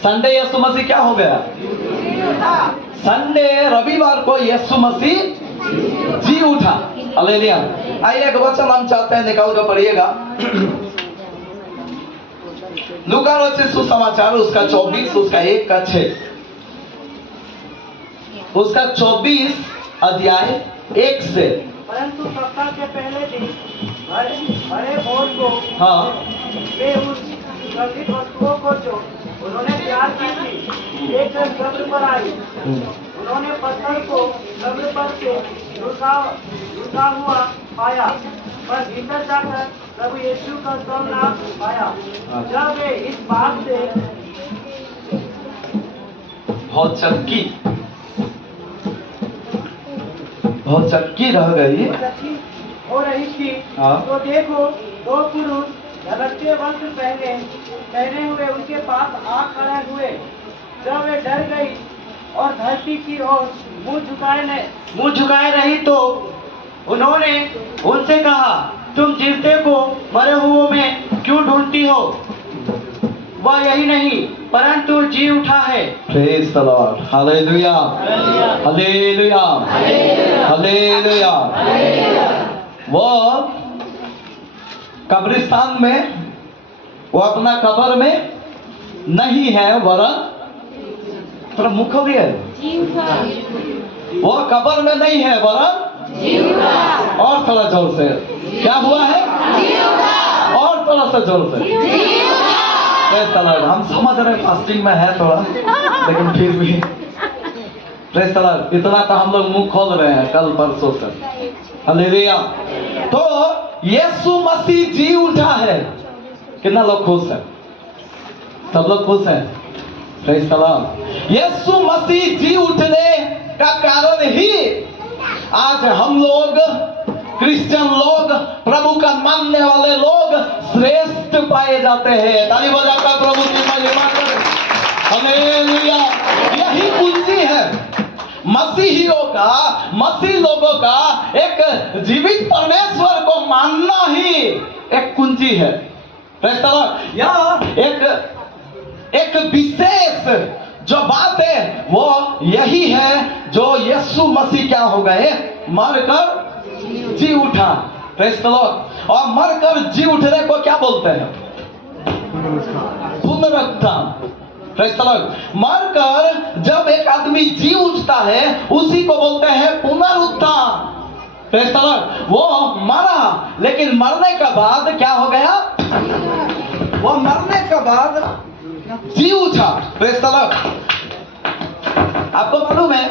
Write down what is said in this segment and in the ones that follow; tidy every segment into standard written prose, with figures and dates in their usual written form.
Sunday यीशु मसीह क्या हो गया? संडे रविवार को यीशु मसीह जी उठा। हालेलुया। आइए एक वचन हम चाहते हैं निकाल कर पढ़िएगा। लूका रचित सुसमाचार उसका 24 उसका 1 का 6, उसका 24 अध्याय 1 से। परंतु सप्ताह के पहले दिन बड़े भोर को हाँ वे उस सुगंधित वस्तुओं को जो उन्होंने तैयार की थी लेकर कब्र पर आई। उन्होंने पत्थर को कब्र पर से झुका हुआ पाया, पर भीतर जाकर प्रभु यीशु का शव ना पाया। जब वे इस बात से बहुत चक्की रह गई हो रही थी। हाँ। तो देखो, 2 पुरुष झलकते वस्त्र पहने हुए उनके पास आ खड़े हुए। जब वे डर गई और धरती की ओर मुंह झुकाए रही तो उन्होंने उनसे कहा, तुम जीवते को मरे हुओं में क्यों ढूंढती हो? वह यही नहीं परंतु जी उठा है। Praise the Lord. Hallelujah hallelujah hallelujah. वो कब्रिस्तान में, वो अपना कब्र में नहीं है, वरन थोड़ा मुख हो गया, वो कब्र में नहीं है वरन और थोड़ा जोर से क्या हुआ है? और थोड़ा सा जोर से। Praise the Lord. हम समझ रहे हैं फास्टिंग में है थोड़ा, लेकिन फिर भी प्रेज द लॉर्ड, इतना तो हम लोग मुंह खोल रहे हैं कल परसों से। हालेलुया। तो यीशु मसीह जी उठा है। कितना लोग खुश हैं? सब लोग खुश हैं। Praise the lord. Yeshu Masih जी उठने का कारण ही आज हम लोग क्रिश्चियन लोग, प्रभु का मानने वाले लोग श्रेष्ठ पाए जाते हैं। ताली बजाकर प्रभु की महिमा करें। हालेलुया। यही कुंजी है मसीहियों का, मसीह लोगों का एक जीवित परमेश्वर को मानना ही एक कुंजी है। यहाँ एक विशेष जो बात है वो यही है, जो यीशु मसीह क्या हो गए? मरकर जी उठा। Praise the Lord. और मरकर जी उठने को क्या बोलते हैं? पुनरुत्थान। Praise the Lord. मरकर जब एक आदमी जी उठता है उसी को बोलते हैं पुनरुत्थान। Praise the Lord. वो मरा, लेकिन मरने के बाद क्या हो गया? वो मरने के बाद जी उठा। Praise the Lord. आपको मालूम है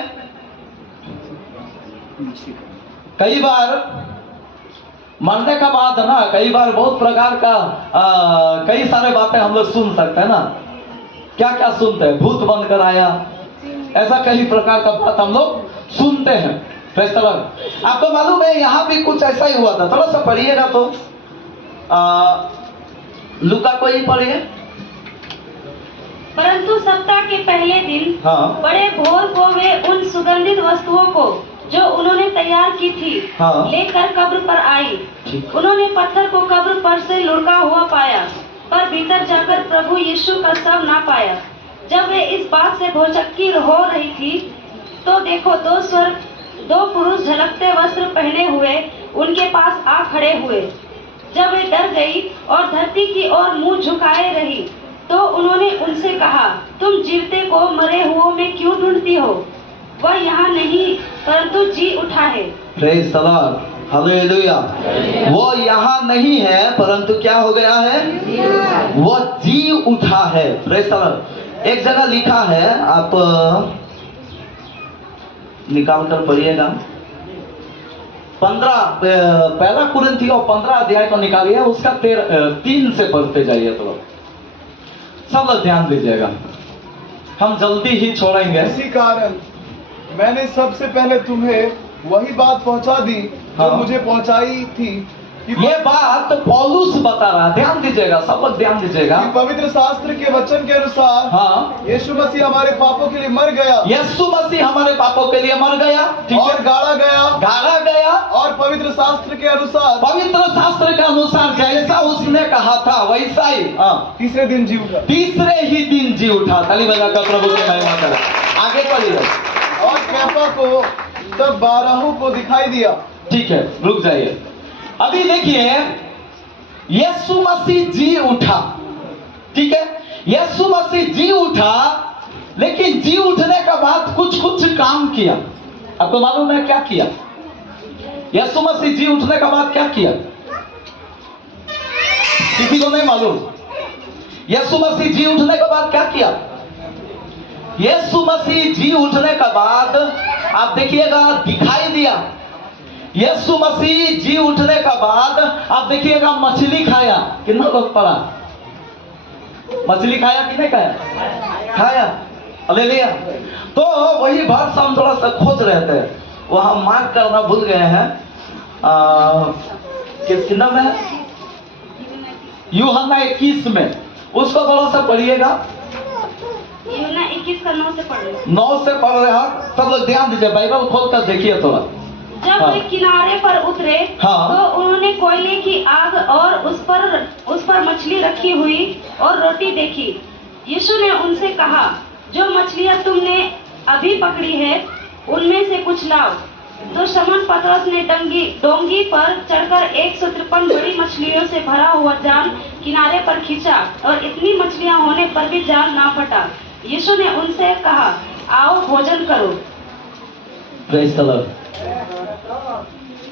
कई बार मरने का बाद ना, कई बार बहुत प्रकार का कई सारे बातें हम लोग सुन सकते हैं ना। क्या क्या सुनते हैं? भूत बनकर आया, ऐसा कई प्रकार का बात हम लोग सुनते हैं। Praise the Lord. आपको मालूम है यहाँ भी कुछ ऐसा ही हुआ था। थोड़ा सा पढ़िएगा तो लूका को ही पढ़िए। परंतु सप्ताह के पहले दिन हाँ। बड़े भोर को वे उन सुगंधित वस्तुओं को जो उन्होंने तैयार की थी हाँ। लेकर कब्र पर आई। उन्होंने पत्थर को कब्र पर से लुढ़का हुआ पाया, पर भीतर जाकर प्रभु यीशु का शव ना पाया। जब वे इस बात से भौचक्की हो रही थी तो देखो, 2 पुरुष झलकते वस्त्र पहने हुए उनके पास आ खड़े हुए। जब वे डर गई और धरती की ओर मुंह झुकाए रही तो उन्होंने उनसे कहा, तुम जीवते को मरे हुओं में क्यों ढूंढती हो? वह यहाँ नहीं परंतु जी उठा है। Praise the Lord. हालेलुया। वो यहाँ नहीं है परंतु क्या हो गया है? वो जी उठा है। Praise the Lord. एक जगह लिखा है, आप निकाल कर पढ़िएगा। 1 कुरिन्थियों 15 अध्याय को निकालिए, उसका 3 से पढ़ते जाइए। तो सब लोग ध्यान दीजिएगा, हम जल्दी ही छोड़ेंगे। इसी कारण मैंने सबसे पहले तुम्हें वही बात पहुंचा दी जो हाँ। मुझे पहुंचाई थी ये बात पौलुस बता रहा है, ध्यान दीजिएगा, सब लोग ध्यान दीजिएगा। कि पवित्र शास्त्र के वचन के अनुसार हाँ, यीशु मसीह हमारे पापों के लिए मर गया यीशु मसीह हमारे पापों के लिए मर गया, ठीक और है, गाड़ा गया, गाड़ा गया, और पवित्र शास्त्र के अनुसार पवित्र शास्त्र के अनुसार जैसा उसने कहा था वैसा ही तीसरे दिन जी उठा। तीसरे ही दिन जी उठा। ताली बजाकर प्रभु की महिमा करें। आगे पढ़िए। और कैफा को तब 12 को दिखाई दिया। ठीक है, रुक जाइए। अभी देखिए, यीशु मसीह जी उठा, ठीक है, यीशु मसीह जी उठा, लेकिन जी उठने के बाद कुछ काम किया। आपको मालूम है क्या किया? यीशु मसीह जी उठने के बाद क्या किया? किसी को नहीं मालूम? यीशु मसीह जी उठने के बाद क्या किया? यीशु मसीह जी उठने के बाद आप देखिएगा दिखाई दिया। यीशु मसीह जी उठने के बाद आप देखिएगा मछली खाया। कितना लोग पढ़ा? मछली खाया कि नहीं खाया? खाया। हालेलुया। तो वही बात हम थोड़ा सा खोज रहे थे, वहां मार्क करना भूल गए हैं। किस नाम है? यूहन्ना 21 में, उसको थोड़ा सा पढ़िएगा। यूहन्ना 21 का 9 से पढ़ लो। 9 से पढ़ रहे हैं, सब लोग ध्यान दीजिए, बाइबल खोल कर देखिए थोड़ा। जब वे किनारे पर उतरे हाँ। तो उन्होंने कोयले की आग और उस पर मछली रखी हुई और रोटी देखी। यीशु ने उनसे कहा, जो मछलियां तुमने अभी पकड़ी है उनमें से कुछ लाओ। तो शमौन पतरस ने डोंगी पर चढ़कर 153 बड़ी मछलियों से भरा हुआ जाल किनारे पर खींचा और इतनी मछलियां होने पर भी जाल ना फटा। यीशु ने उनसे कहा, आओ भोजन करो। Praise the Lord.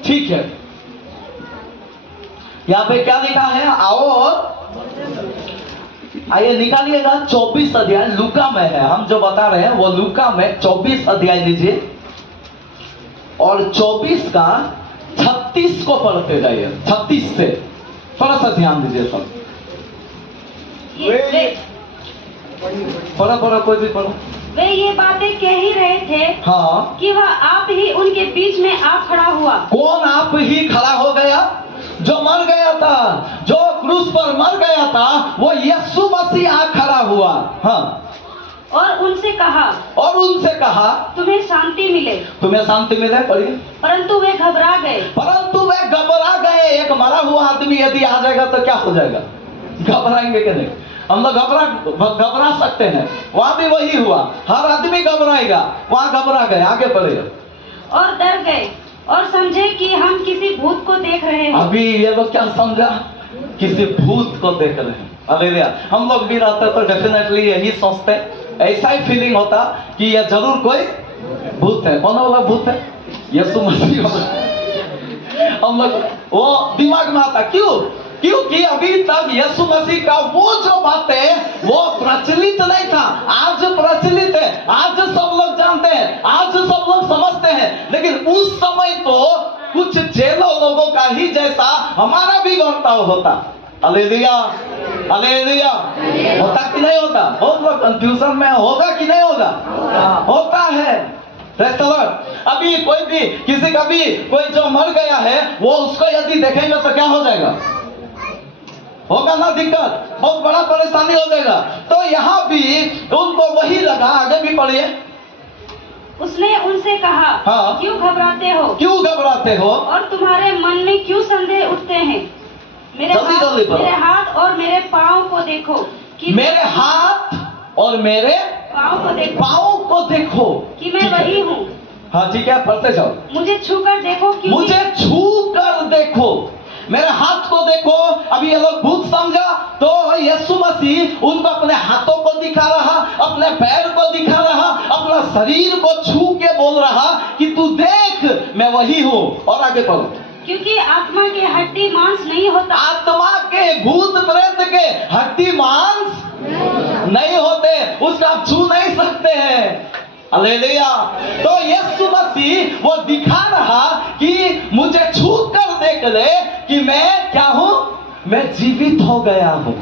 ठीक है, यहाँ पे क्या लिखा है? आओ और आइए निकालिएगा 24 अध्याय लूका में है। हम जो बता रहे हैं वो लूका में 24 अध्याय लीजिए और 24 का 36 को पढ़ते जाइए। 36 से थोड़ा सा ध्यान दीजिए सब। पढ़ो कोई भी पढ़ो। वे ये बातें कह ही रहे थे हाँ, कि वह आप ही उनके बीच में आ खड़ा हुआ। कौन आप ही खड़ा हो गया? जो मर गया था, जो क्रूस पर मर गया था, वो यीशु मसीह आ खड़ा हुआ। हाँ, और उनसे कहा, तुम्हें शांति मिले। तुम्हें शांति मिले। पढ़िए। परंतु वे घबरा गए। एक मरा हुआ आदमी यदि आ जाएगा तो क्या हो जाएगा? घबराएंगे कि नहीं? हम लोग घबरा सकते हैं। वहां भी वही हुआ, हर आदमी घबराएगा, वहां घबरा गए। आगे बढ़ेगा। और डर गए और समझे कि हम किसी भूत को देख रहे हैं। अभी ये लोग क्या समझा? किसी भूत को देख रहे हैं। हालेलुया। हम लोग भी रहते तो डेफिनेटली यही सोचते, ऐसा ही फीलिंग होता कि ये जरूर कोई भूत है। कौन वाला भूत है? यीशु मसीह। हम लोग वो दिमाग में आता। क्योंकि अभी तक यीशु मसीह का वो जो बातें वो प्रचलित नहीं था। आज प्रचलित है, आज सब लोग जानते हैं, आज सब लोग समझते हैं। लेकिन उस समय तो कुछ चेलों लोगों का ही जैसा हमारा भी बर्ताव होता। Hallelujah, hallelujah. होता कि नहीं होता? बहुत लोग कंफ्यूजन में होगा कि नहीं होगा? होता है। अभी कोई भी किसी का भी कोई जो मर गया है वो उसको यदि देखेंगे तो क्या हो जाएगा? होगा ना दिक्कत, बहुत बड़ा परेशानी हो जाएगा। तो यहाँ भी उनको वही लगा। आगे भी पढ़िए। उसने उनसे कहा, हाँ। क्यों घबराते हो और तुम्हारे मन में क्यों संदेह उठते हैं? मेरे हाथ और मेरे पाँव को देखो कि मेरे हाथ और मेरे पाँव को देखो कि मैं वही हूँ। हाँ ठीक है, पढ़ते जाओ। मुझे छू कर देखो, मेरे हाथ को देखो। अभी ये लोग भूत समझा तो यीशु मसीह उनको अपने हाथों को दिखा रहा, अपने पैर को दिखा रहा, अपना शरीर को छू के बोल रहा कि तू देख मैं वही हूँ। और आगे पढ़ो। क्योंकि आत्मा के हड्डी मांस नहीं होता। आत्मा के भूत प्रेत के हड्डी मांस नहीं होते, उसका आप छू नहीं सकते हैं। हालेलुया। तो यीशु मसीह वो दिखा रहा कि मुझे छू कर देख ले कि मैं क्या हूँ? मैं जीवित हो गया हूँ।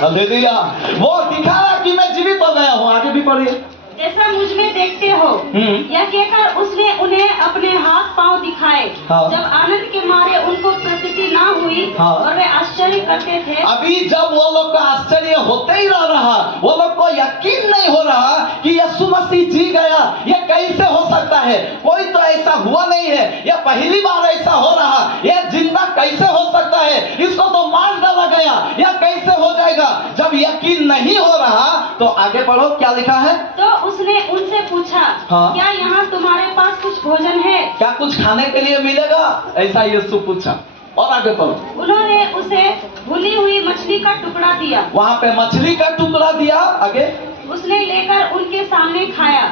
हालेलुया। वो दिखा रहा कि मैं जीवित हो गया हूँ। आगे भी पढ़िए। जैसा मुझ में देखते हो। यह कहकर उसने उन्हें अपने हाथ पांव दिखाए। हाँ। जब आनंद के मारे उनको प्रतीति ना हुई हाँ। और वे आश्चर्य करते थे। अभी जब वो लोग का आश्चर्य होते ही रह रहा, वो लोग को यकीन नहीं हो रहा कि यीशु मसीह जी गया, ये कैसे हो सकता है, कोई तो ऐसा हुआ नहीं है, यह पहली बार ऐसा हो रहा, यह जिंदा कैसे हो सकता है, इसको तो मार डाला गया, यह कैसे हो जाएगा। जब यकीन नहीं हो रहा तो आगे पढ़ो, क्या लिखा है। तो उसने उनसे पूछा, हाँ। क्या यहाँ तुम्हारे पास कुछ भोजन है? क्या कुछ खाने के लिए मिलेगा, ऐसा यीशु पूछा। और आगे पढ़ो। उन्होंने उसे भुनी हुई मछली का टुकड़ा दिया। वहां पे मछली का टुकड़ा दिया। आगे उसने लेकर उनके सामने खाया।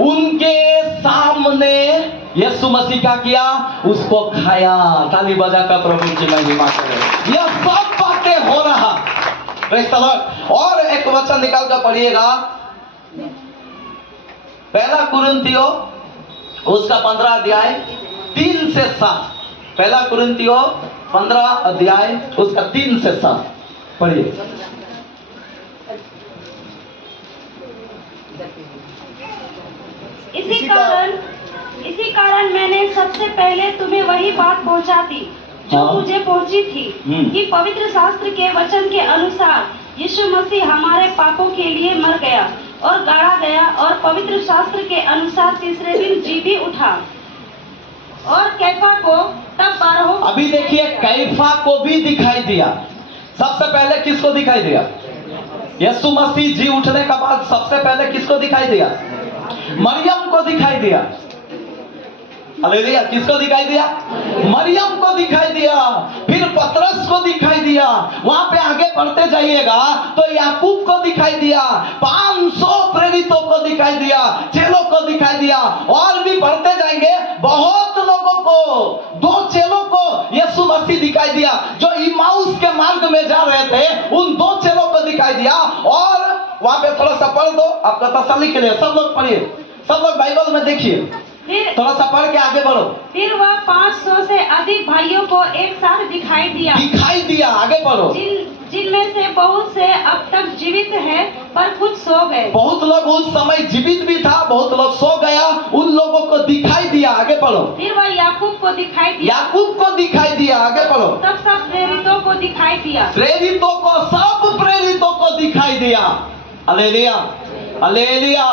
उनके सामने यीशु मसीह क्या किया, उसको खाया। ताली बजाकर प्रभु की महिमा करें। यह सब बातें हो रहा। Praise the Lord. और एक वचन निकाल कर पढ़िएगा, पहला कुरिन्थियों उसका 15 अध्याय 3 से 7। पहला कुरिन्थियों 15 अध्याय उसका 3 से 7 पढ़िए। इसी कारण मैंने सबसे पहले तुम्हें वही बात पहुंचा दी जो हाँ। मुझे पहुंची थी, कि पवित्र शास्त्र के वचन के अनुसार यीशु मसीह हमारे पापों के लिए मर गया और गाड़ा गया, और पवित्र शास्त्र के अनुसार तीसरे दिन जी भी उठा। और कैफा को तब 12 अभी देखिए, कैफा को भी दिखाई दिया। सबसे पहले किसको दिखाई दिया, यीशु मसीह जी उठने के बाद सबसे पहले किसको दिखाई दिया, मरियम को दिखाई दिया। हालेलुया। किसको दिखाई दिया, मरियम को दिखाई दिया। फिर पतरस को दिखाई दिया। वहां पे आगे बढ़ते जाइएगा तो याकूब को दिखाई दिया, 500 प्रेरितों को दिखाई दिया, चेलों को दिखाई दिया। और भी बढ़ते जाएंगे, बहुत लोगों को, 2 चेलों को यीशु मसीह दिखाई दिया जो इमाउस के मार्ग में जा रहे थे, उन 2 चेलों को दिखाई दिया। और वहां पे थोड़ा सा पढ़ दो आपका तसल्ली के लिए, सब लोग पढ़िए, सब लोग बाइबल में देखिए, थोड़ा सा पढ़ के आगे बढ़ो। फिर वह 500 से अधिक भाइयों को एक साथ दिखाई दिया। आगे बढ़ो। जिनमें से बहुत से अब तक जीवित हैं, पर कुछ सो गए। बहुत लोग उस समय जीवित भी था, बहुत लोग सो गया, उन लोगों को दिखाई दिया। आगे पढ़ो। फिर वह याकूब को दिखाई दिया। आगे पढ़ो। तब सब प्रेरितों को दिखाई दिया। सब प्रेरितों को दिखाई दिया। Hallelujah, hallelujah.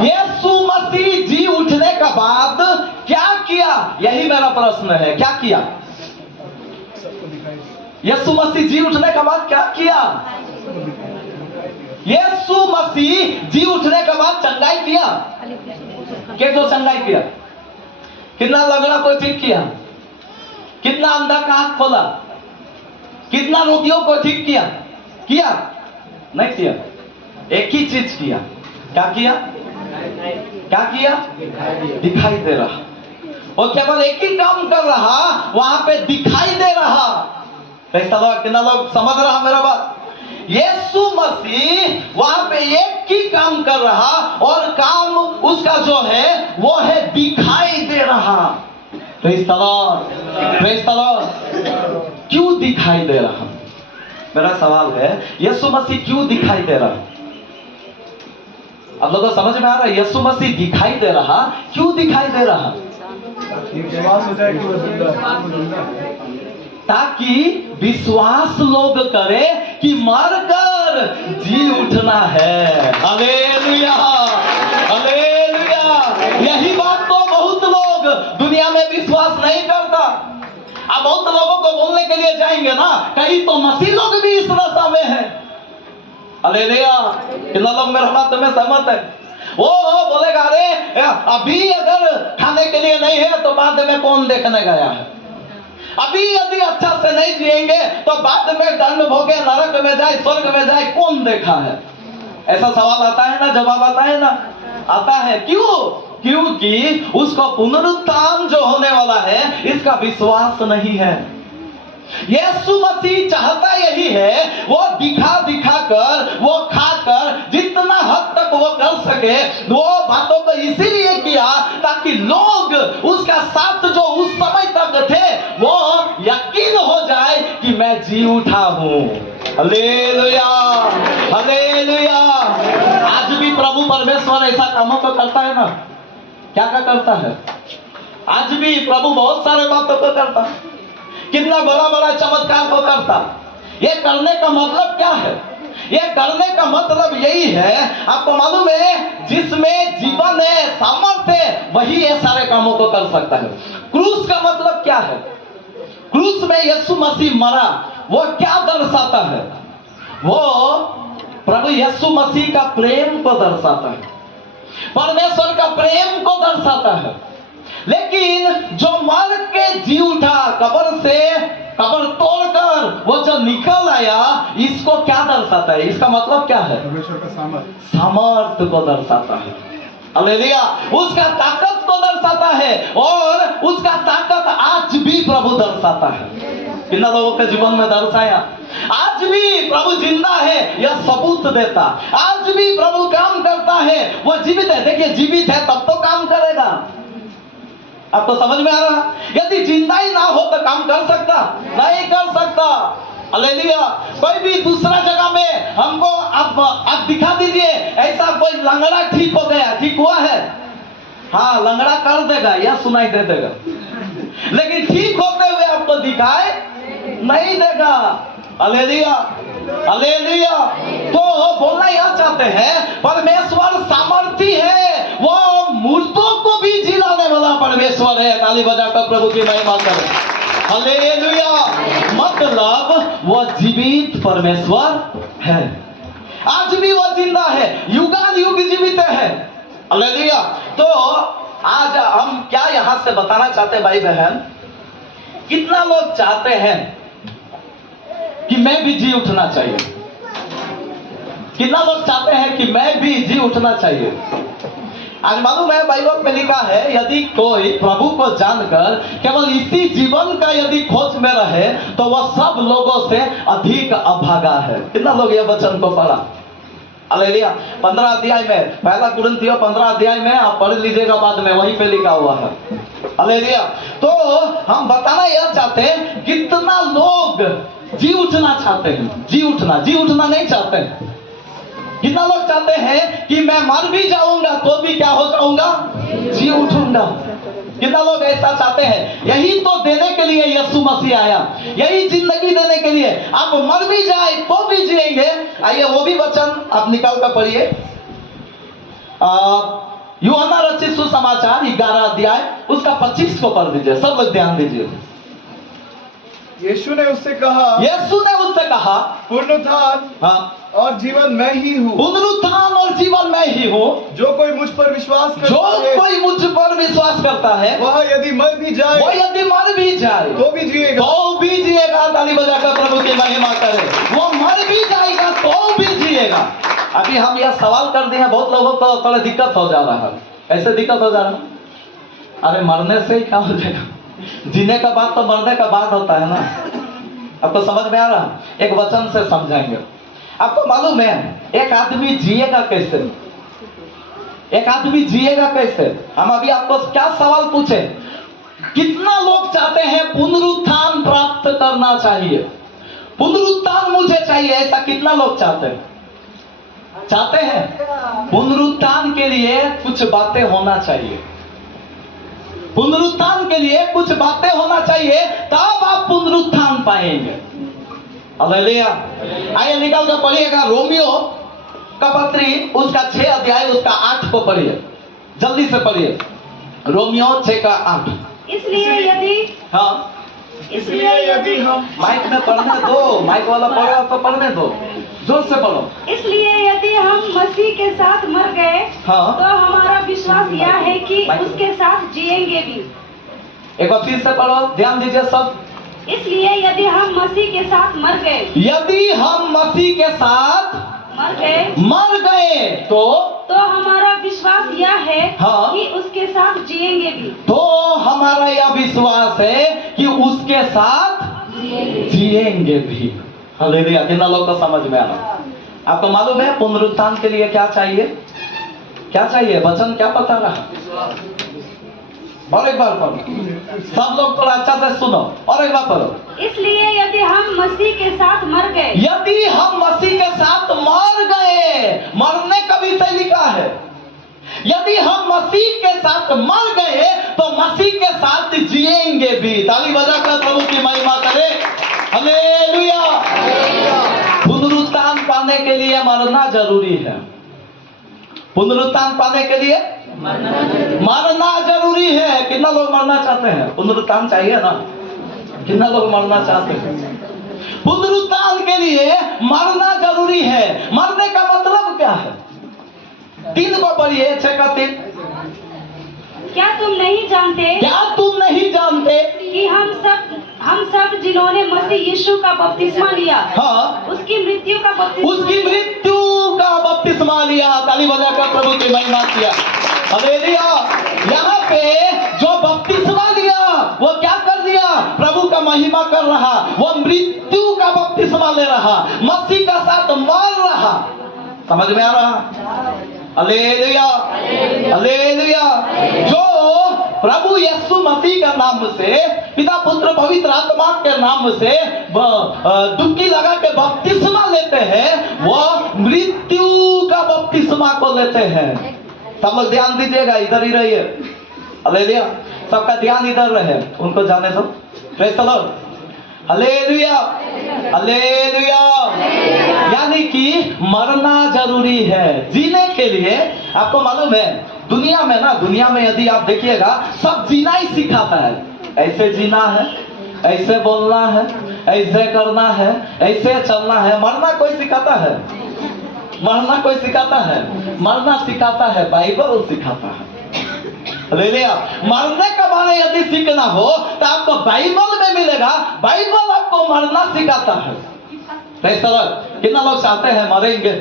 यीशु मसीह जी उठने के बाद क्या किया, यही मेरा प्रश्न है, क्या किया यीशु मसीह जी उठने के बाद, क्या किया यीशु मसीह जी उठने के बाद? चंगाई किया। जो चंगाई किया, कितना लंगड़ा को ठीक किया, कितना अंधा का आंख खोला, कितना रोगियों को ठीक किया नहीं किया? एक ही चीज किया। क्या किया? दिखाई दे रहा। वो केवल एक ही काम कर रहा, वहां पे दिखाई दे रहा। कितना लोग समझ रहा मेरा बात? यीशु मसीह वहां पे एक ही काम कर रहा, और काम उसका जो है वो है दिखाई दे रहा। Praise the Lord. क्यों दिखाई दे रहा? मेरा सवाल है, यीशु मसीह क्यों दिखाई दे रहा? आप लोगों को समझ में आ रहा है? यीशु मसीह दिखाई दे रहा, क्यों दिखाई दे रहा? ताकि विश्वास लोग करे कि मरकर जी उठना है। Hallelujah, hallelujah. यही बात तो बहुत लोग दुनिया में विश्वास नहीं करता। अब बहुत लोगों को बोलने के लिए जाएंगे ना, कहीं तो मसीह लोग भी इस दशा में है। हालेलुया। कितना लोग मेरे बात में सहमत है? वो बोलेगा, अरे अभी अगर खाने के लिए नहीं है तो बाद में कौन देखने गया है? अभी यदि अच्छा से नहीं जिएंगे तो बाद में दंड भोगे, नरक में जाए, स्वर्ग में जाए, कौन देखा है? ऐसा सवाल आता है ना, जवाब आता है ना, आता है। क्यों? क्योंकि उसको पुनरुत्थान जो होने वाला है इसका विश्वास नहीं है। यीशु मसीह चाहता यही है, वो दिखा कर, वो खाकर जितना हद तक वो कर सके, वो बातों को इसीलिए किया ताकि लोग उसका साथ जो उस समय तक थे वो यकीन हो जाए कि मैं जी उठा हूं। Hallelujah, hallelujah. आज भी प्रभु परमेश्वर परमेश्वर ऐसा कामों को करता है ना, क्या क्या करता है। आज भी प्रभु बहुत सारे बातों को करता है, कितना बड़ा बड़ा चमत्कार को करता। ये करने का मतलब क्या है? ये करने का मतलब यही है, आपको मालूम है, जिसमें जीवन है, सामर्थ्य है, वही ये सारे कामों को कर सकता है। क्रूस का मतलब क्या है? क्रूस में यीशु मसीह मरा, वो क्या दर्शाता है? वो प्रभु यीशु मसीह का प्रेम को दर्शाता है, परमेश्वर का प्रेम को दर्शाता है। लेकिन जो मर के जी उठा, कब्र तोड़कर वो जो निकल आया, इसको क्या दर्शाता है? इसका मतलब क्या है? परमेश्वर का सामर्थ्य को दर्शाता है। हालेलुया, उसका ताकत को दर्शाता है, और उसका ताकत आज भी प्रभु दर्शाता है। कितना लोगों के जीवन में दर्शाया। आज भी प्रभु जिंदा है, यह सबूत देता। आज भी प्रभु काम करता है, वो जीवित है। देखिए, जीवित है तब तो काम करेगा। आपको समझ में आ रहा? यदि जिंदा ही ना हो तो काम कर सकता? नहीं कर सकता। हालेलुया। कोई भी दूसरा जगह में हमको आप दिखा दीजिए, ऐसा कोई लंगड़ा ठीक हो गया, ठीक हुआ है? हाँ, लंगड़ा कर देगा या सुनाई दे देगा, लेकिन ठीक होते हुए आपको दिखाए नहीं देगा। Hallelujah, hallelujah. तो बोलना यह चाहते हैं, परमेश्वर सामर्थी है, वो मूर्तों को भी जिलाने वाला परमेश्वर है। ताली बजाकर प्रभु की महिमा करें। हालेलुया। मतलब वो जीवित परमेश्वर है, आज भी वो जिंदा है, युगान युग जीवित है। हालेलुया। तो आज हम क्या यहां से बताना चाहते हैं भाई बहन, कितना लोग चाहते हैं कि मैं भी जी उठना चाहिए? कितना लोग चाहते हैं कि मैं भी जी उठना चाहिए? आज मालूम है, बाइबल में लिखा है, यदि कोई प्रभु को जानकर केवल इसी जीवन का यदि खोज में रहे, तो वह सब लोगों से अधिक अभागा है। कितना लोग यह वचन को पढ़ा? हालेलुया। 15 अध्याय में, पहला कुरिन्थियों 15 अध्याय में आप पढ़ लीजिएगा, बाद में वहीं पे लिखा हुआ है। हालेलुया। तो हम बताना यह चाहते हैं, कितना लोग जी उठना चाहते हैं? जी उठना नहीं चाहते हैं। कितना लोग चाहते हैं कि मैं मर भी जाऊंगा तो भी क्या हो जाऊंगा? जी उठूंगा। कितना लोग ऐसा चाहते हैं? यही तो देने के लिए यीशु मसीह आया, यही जिंदगी देने के लिए। आप मर भी जाए तो भी जिएंगे। आइए वो भी वचन आप निकाल कर पढ़िए, यूहन्ना रचित सुसमाचार 11 अध्याय उसका 25 को पढ़ दीजिए। सब लोग ध्यान दीजिए। यीशु ने उससे कहा, पुनरुत्थान हाँ, और जीवन मैं ही हूँ। पुनरुत्थान और जीवन मैं ही हूँ। जो कोई मुझ पर विश्वास करता है, वह यदि मर भी जाए तो भी जिएगा। ताली बजाकर प्रभु की महिमा करें। वो मर भी जाएगा तो भी जिएगा। अभी हम यह सवाल कर दिए हैं, बहुत लोगों को थोड़ा दिक्कत हो जा रहा है। ऐसे दिक्कत हो जा रहा है, अरे मरने से ही क्या हो जाएगा? जीने का बाद तो मरने का बाद होता है ना। आपको समझ में आ रहा? एक वचन से समझाएंगे। आपको मालूम है, एक आदमी जिएगा कैसे? एक आदमी जिएगा कैसे? हम अभी आपको क्या सवाल पूछे? कितना लोग चाहते हैं पुनरुत्थान प्राप्त करना चाहिए? पुनरुत्थान मुझे चाहिए, ऐसा कितना लोग चाहते हैं? चाहते हैं? पुनरुत्थान के लिए कुछ बातें होना चाहिए। पुनरुत्थान के लिए कुछ बातें होना चाहिए, तब आप पुनरुत्थान पाएंगे। हालेलुया। आइए निकाल कर पढ़िएगा रोमियो का पत्री उसका 6 अध्याय उसका 8 को पढ़िए, जल्दी से पढ़िए। रोमियो 6 का 8। इसलिए यदि हम माइक में पढ़ने दो, माइक वाला पढ़ो तो पढ़ने दो, जोर से पढ़ो। इसलिए यदि हम मसीह के साथ मर गए, हाँ, तो हमारा विश्वास यह है कि उसके साथ जिएंगे भी। एक बार फिर से पढ़ो, ध्यान दीजिए सब। इसलिए यदि हम मसीह के साथ मर गए, यदि हम मसीह के साथ मर गए तो हमारा विश्वास यह है, हाँ, कि उसके साथ जिएंगे भी। तो हमारा यह विश्वास है कि उसके साथ जिएंगे भी। हालेलुया। कितना लोग को समझ में आ रहा? आपको मालूम है पुनरुत्थान के लिए क्या चाहिए? क्या चाहिए? वचन क्या बता रहा? और एक बार पढ़ो, सब लोग थोड़ा अच्छा से सुनो, और एक बार पढ़ो। इसलिए यदि हम मसीह के साथ मर गए, यदि हम मसीह के साथ मर गए, मरने का विषय लिखा है। ताली बजाकर प्रभु की महिमा करे। हालेलुया। पुनरुत्थान पाने के लिए मरना जरूरी है। पुनरुत्थान पाने के लिए मरना जरूरी है। कितना लोग मरना चाहते हैं? पुनरुत्थान चाहिए ना? कितना लोग मरना चाहते हैं? पुनरुत्थान के लिए मरना जरूरी है। मरने का मतलब क्या है? 3 को पढ़िए, 6 का 3। क्या तुम नहीं जानते? क्या तुम नहीं जानते कि हम सब जिन्होंने मसीह यीशु का बपतिस्मा लिया, हाँ, उसकी मृत्यु का बपतिस्मा लिया। ताली बजाकर प्रभु की महिमा किया। हालेलुया। यहाँ पे जो बपतिस्मा लिया वो क्या कर दिया? प्रभु का महिमा कर रहा। वो मृत्यु का बपतिस्मा ले रहा, मसीह का साथ मर रहा। समझ में आ रहा? Hallelujah, hallelujah. जो प्रभु यीशु मसीह का नाम से, पिता पुत्र पवित्र आत्मा के नाम से डुबकी लगा के बपतिस्मा लेते हैं, वो मृत्यु का बपतिस्मा को लेते हैं। सब लोग ध्यान दीजिएगा, इधर ही रहिए। हालेलुया। सबका ध्यान इधर रहे, उनको जाने दो। Praise the Lord. Hallelujah, hallelujah. यानी कि मरना जरूरी है जीने के लिए। आपको मालूम है दुनिया में यदि आप देखिएगा, सब जीना ही सिखाता है। ऐसे जीना है, ऐसे बोलना है, ऐसे करना है, ऐसे चलना है। मरना कोई सिखाता है? मरना कोई सिखाता है? मरना सिखाता है बाइबल सिखाता है। हालेलुया। मरने का बारे यदि सीखना हो तो आपको बाइबल में मिलेगा। बाइबल आपको मरना सिखाता है। कितना लोग चाहते हैं मरेंगे?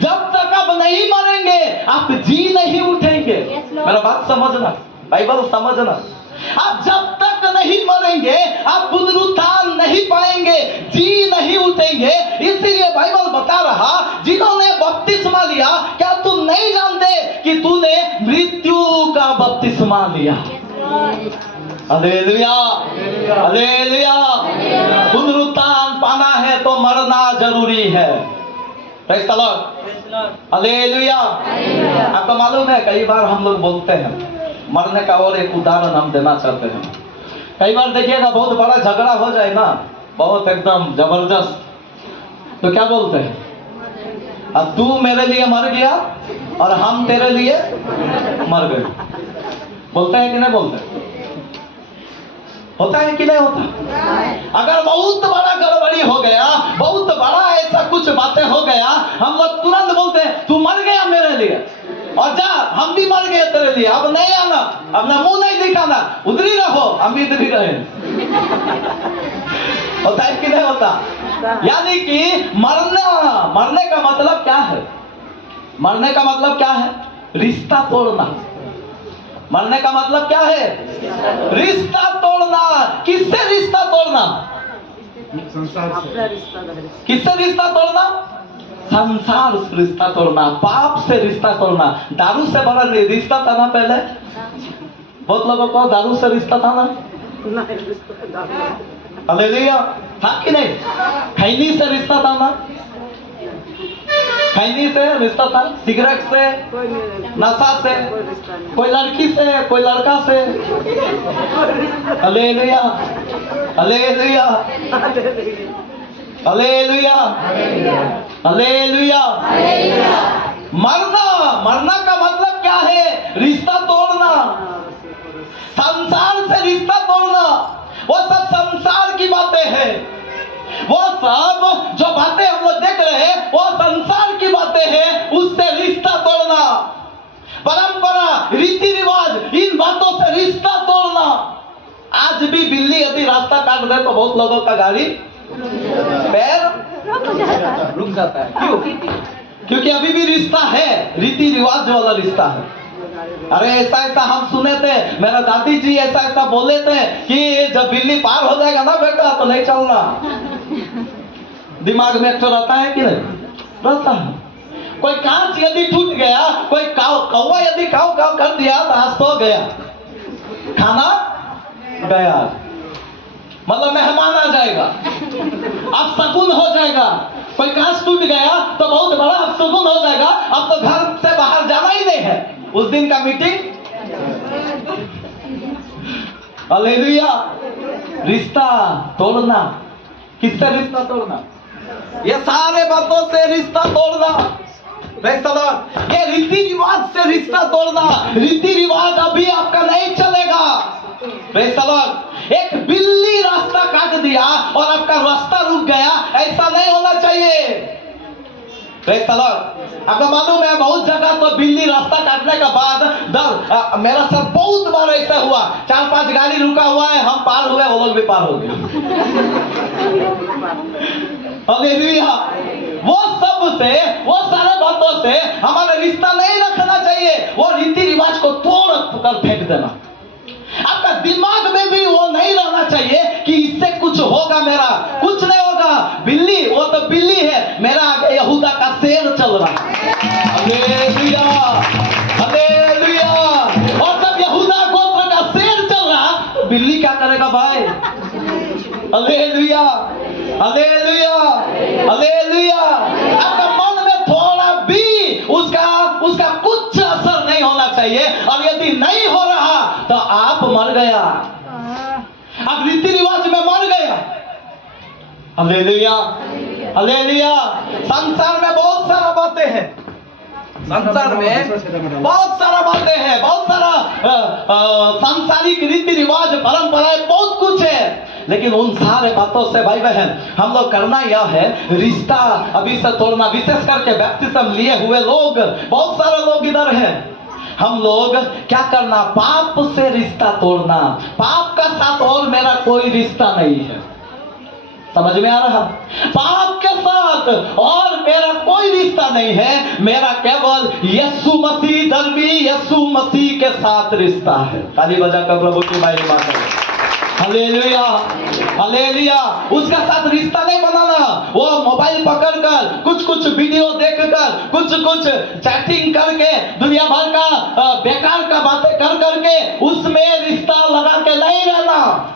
जब तक आप नहीं मरेंगे आप जी नहीं उठेंगे। मेरा बात समझना, बाइबल समझना। आप जब तक नहीं मरेंगे आप पुनरुत्थान नहीं पाएंगे, जी नहीं उठेंगे। इसीलिए बाइबल बता रहा, जिन्होंने बपतिस्मा लिया, क्या तुम नहीं जानते कि तूने मृत्यु का बपतिस्मा लिया? Hallelujah, hallelujah. पुनरुत्थान पाना है तो मरना जरूरी है। Praise the Lord. हालेलुया। आपको मालूम है कई बार हम लोग बोलते हैं, मरने का और एक उदाहरण हम देना चाहते हैं। कई बार देखिएगा बहुत बड़ा झगड़ा हो जाए ना, बहुत एकदम जबरदस्त, तो क्या बोलते हैं? अब तू मेरे लिए मर गया और हम तेरे लिए मर गए। बोलते हैं कि नहीं बोलते? होता है कि नहीं होता? अगर बहुत बड़ा गड़बड़ी हो गया, बहुत बड़ा ऐसा कुछ बातें हो गया, हम लोग तुरंत बोलते हैं तू मर गया मेरे लिए, और जा हम भी मर गए तेरे लिए, अब नहीं आना, अब ना मुंह नहीं दिखाना, उधर ही रहो, हम भी इधर ही रहे। होता है कि नहीं होता? यानी कि मरने का मतलब क्या है? मरने का मतलब क्या है? रिश्ता तोड़ना। मरने का मतलब क्या है? रिश्ता तोड़ना। किससे रिश्ता तोड़ना? किससे रिश्ता तोड़ना? संसार से रिश्ता तोड़ना, पाप से रिश्ता तोड़ना। दारू से बड़ा रिश्ता था ना पहले? बहुत लोगों को दारू से रिश्ता था ना? हालेलुया। था कि नहीं? खैनी से रिश्ता था ना? खैनी से रिश्ता था, सिगरेट से, नशा से, कोई लड़की से, कोई लड़का से। Hallelujah, hallelujah, hallelujah, hallelujah. मरना का मतलब क्या है? रिश्ता तोड़ना, संसार से रिश्ता तोड़ना। वो सब संसार की बातें हैं, वो सब जो बातें हम लोग देख रहे हैं वो संसार की बातें हैं, उससे रिश्ता तोड़ना। परंपरा, रीति रिवाज, इन बातों से रिश्ता तोड़ना। आज भी बिल्ली यदि रास्ता काट दे तो बहुत लोगों का गाड़ी पैर रुक जाता है। क्यों? क्योंकि अभी भी रिश्ता है, रीति रिवाज वाला रिश्ता है। अरे ऐसा ऐसा हम सुने थे, मेरा दादी जी ऐसा ऐसा बोले थे कि जब बिल्ली पार हो जाएगा ना बेटा तो नहीं चलना। दिमाग में तो रहता है कि नहीं रहता है? कोई कांच यदि टूट गया, कोई कौवा यदि काव काव कर दिया तो आज तो गया, खाना गया, मतलब मेहमान आ जाएगा, अब शगुन हो जाएगा। कोई कांच टूट गया तो बहुत बड़ा अब शगुन हो जाएगा, अब तो घर से बाहर जाना ही नहीं है, उस दिन का मीटिंग हालेलुया। रिश्ता तोड़ना, किससे रिश्ता तोड़ना? ये सारे बातों से रिश्ता तोड़ना। Praise the Lord. ये रीति रिवाज से रिश्ता तोड़ना। रीति रिवाज अभी आपका नहीं चलेगा। Praise the Lord. एक बिल्ली रास्ता काट दिया और आपका रास्ता रुक गया, ऐसा नहीं होना चाहिए। Praise the Lord. आपको मालूम है बहुत जगह तो बिल्ली रास्ता काटने के बाद मेरा सब बहुत बार ऐसा हुआ, 4-5 गाड़ी रुका हुआ है, हम पार हुए, वो लोग भी पार हो गए। हालेलुया। वो सब से, वो सारे बातों से हमारा रिश्ता नहीं रखना चाहिए। वो रीति रिवाज को तोड़ कर फेंक देना। आपका दिमाग में भी वो नहीं रहना चाहिए कि इससे कुछ होगा, मेरा कुछ नहीं होगा। बिल्ली, वो तो बिल्ली है, मेरा आगे यहूदा का शेर चल रहा है। Hallelujah, hallelujah. और जब यहूदा गोत्र का शेर चल रहा तो बिल्ली क्या करेगा भाई? Hallelujah, hallelujah, hallelujah. आपका मन में थोड़ा भी उसका कुछ असर नहीं होना चाहिए। और यदि नहीं हो रहा तो आप मर गया, आप रीति रिवाज में मर गया। Hallelujah, hallelujah. संसार में बहुत सारा बातें हैं, संसार में बहुत सारा बातें हैं, बहुत सारा सांसारिक रीति रिवाज, परंपराएं, बहुत कुछ है। लेकिन उन सारे बातों से भाई बहन हम लोग करना यह है, रिश्ता अभी से तोड़ना। विशेष करके बैप्टिज्म लिए हुए लोग, बहुत सारे लोग इधर हैं। हम लोग क्या करना? पाप से रिश्ता तोड़ना। पाप का साथ और मेरा कोई रिश्ता नहीं है। समझ में आ रहा? पाप के साथ और मेरा कोई रिश्ता नहीं है। मेरा केवल यीशु मसीह, धर्मी यीशु मसीह के साथ रिश्ता है। ताली बजाकर प्रभु की महिमा करें। Hallelujah, hallelujah. उसका साथ रिश्ता नहीं बनाना। वो मोबाइल पकड़कर, कुछ वीडियो देखकर, कुछ चैटिंग करके, दुनिया भर का बेकार का बातें कर करके उसमें रिश्ता लगा के नहीं रहना।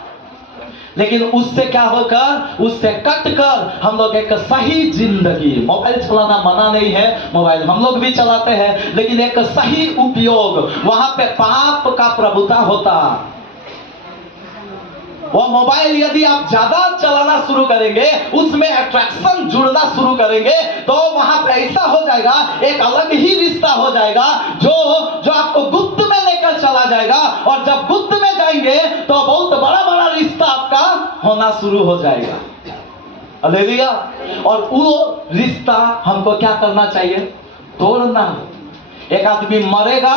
लेकिन उससे क्या होकर, उससे कट कर हम लोग एक सही जिंदगी, मोबाइल चलाना मना नहीं है, मोबाइल हम लोग भी चलाते हैं, लेकिन एक सही उपयोग, वहां पे पाप का प्रभुता होता। वो मोबाइल यदि आप ज्यादा चलाना शुरू करेंगे, उसमें अट्रैक्शन जुड़ना शुरू करेंगे, तो वहां पे ऐसा हो जाएगा, एक अलग ही रिश्ता हो जाएगा जो आपको गुप्त में लेकर चला जाएगा। और जब गुप्त में जाएंगे तो बहुत बड़ा रिश्ता आपका होना शुरू हो जाएगा। हालेलुया। और वो रिश्ता हमको क्या करना चाहिए? तोड़ना। एक आदमी मरेगा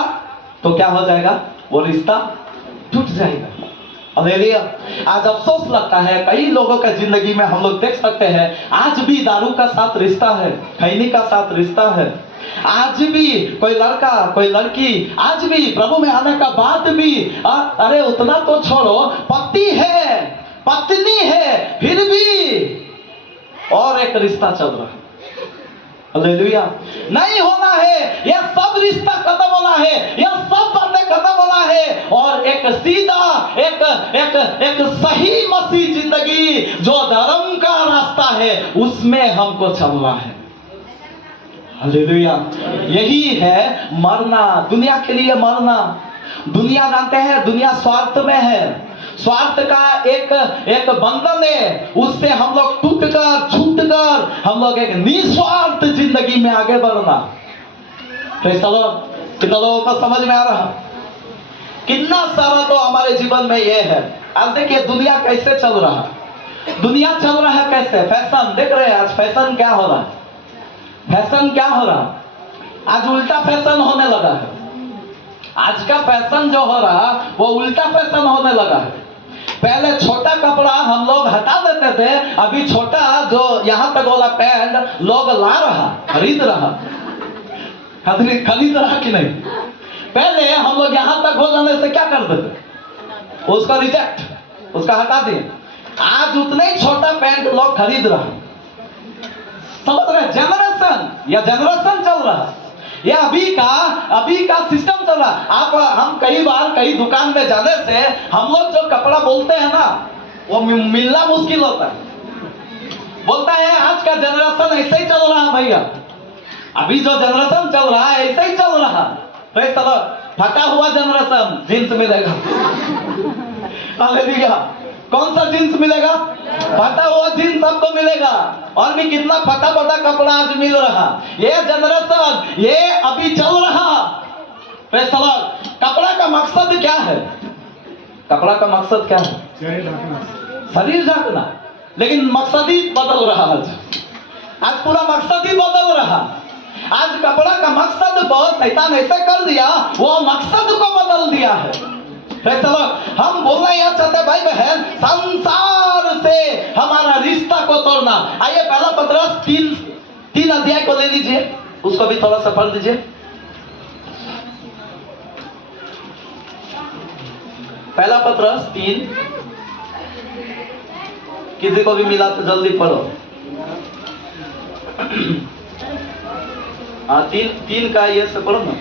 तो क्या हो जाएगा? वो रिश्ता टूट जाएगा। हालेलुया। आज अफसोस लगता है, कई लोगों का जिंदगी में हम लोग देख सकते हैं, आज भी दारू का साथ रिश्ता है, खैनी का साथ रिश्ता है। आज भी कोई लड़का, कोई लड़की, आज भी प्रभु में आने का बाद भी अरे उतना तो छोड़ो, पति है, पत्नी है, फिर भी और एक रिश्ता चल रहा है। हालेलुया। नहीं होना है, यह सब रिश्ता खत्म होना है, यह सब बातें खत्म होना है। और एक सीधा, एक सही मसीह जिंदगी जो धर्म का रास्ता है, उसमें हमको चलना है। हालेलुया। यही है मरना, दुनिया के लिए मरना। दुनिया जानते हैं, दुनिया स्वार्थ में है, स्वार्थ का एक बंधन है, उससे हम लोग टूटकर, छूटकर हम लोग एक निस्वार्थ जिंदगी में आगे बढ़ना। कितना लोगों को समझ में आ रहा? कितना सारा तो हमारे जीवन में ये है। आज देखिए दुनिया कैसे चल रहा है, दुनिया चल रहा है कैसे? फैशन देख रहे हैं, आज फैशन क्या हो रहा है? फैशन क्या हो रहा है? आज उल्टा फैशन होने लगा है। आज का फैशन जो हो रहा वो उल्टा फैशन होने लगा है। पहले छोटा कपड़ा हम लोग हटा देते थे, अभी छोटा जो यहाँ तक वाला पैंट लोग ला रहा, खरीद रहा कि नहीं? पहले हम लोग यहाँ तक हो जाने से क्या करते थे? उसका रिजेक्ट, उसका हटा दिए। आज उतने ही छोटा पैंट लोग खरीद रहा। समझ रहे? जनरेशन या जनरेशन चल रहा, ये अभी का सिस्टम चल रहा। हम कई बार कई दुकान में जाने से हम लोग जो कपड़ा बोलते हैं ना, वो मिलना मुश्किल होता है। बोलता है आज का जनरेशन ऐसे ही चल रहा है भैया, अभी जो जनरेशन चल रहा है ऐसे ही चल रहा। तो फटा हुआ जनरेशन जींस मिलेगा। हालेलुया। कौन सा जींस मिलेगा? फटा हुआ जींस सबको मिलेगा। और भी कितना फटा फटा कपड़ा आज मिल रहा। ये जनरेशन ये अभी चल रहा। Praise the Lord. कपड़ा का मकसद क्या है? कपड़ा का मकसद क्या है? शरीर ढकना। लेकिन मकसद ही बदल रहा आज पूरा मकसद ही बदल रहा। आज कपड़ा का मकसद को शैतान ऐसे कर दिया, वो मकसद को बदल दिया है। हम बोलना यह चाहते भाई बहन, संसार से हमारा रिश्ता को तोड़ना। आइए पहला पत्रस 3 अध्याय को ले लीजिए, उसको भी थोड़ा सा पढ़ दीजिए। पहला पत्रस 3, किसी को भी मिला तो जल्दी पढ़ो। हाँ 3 का ये से पढ़ो ना।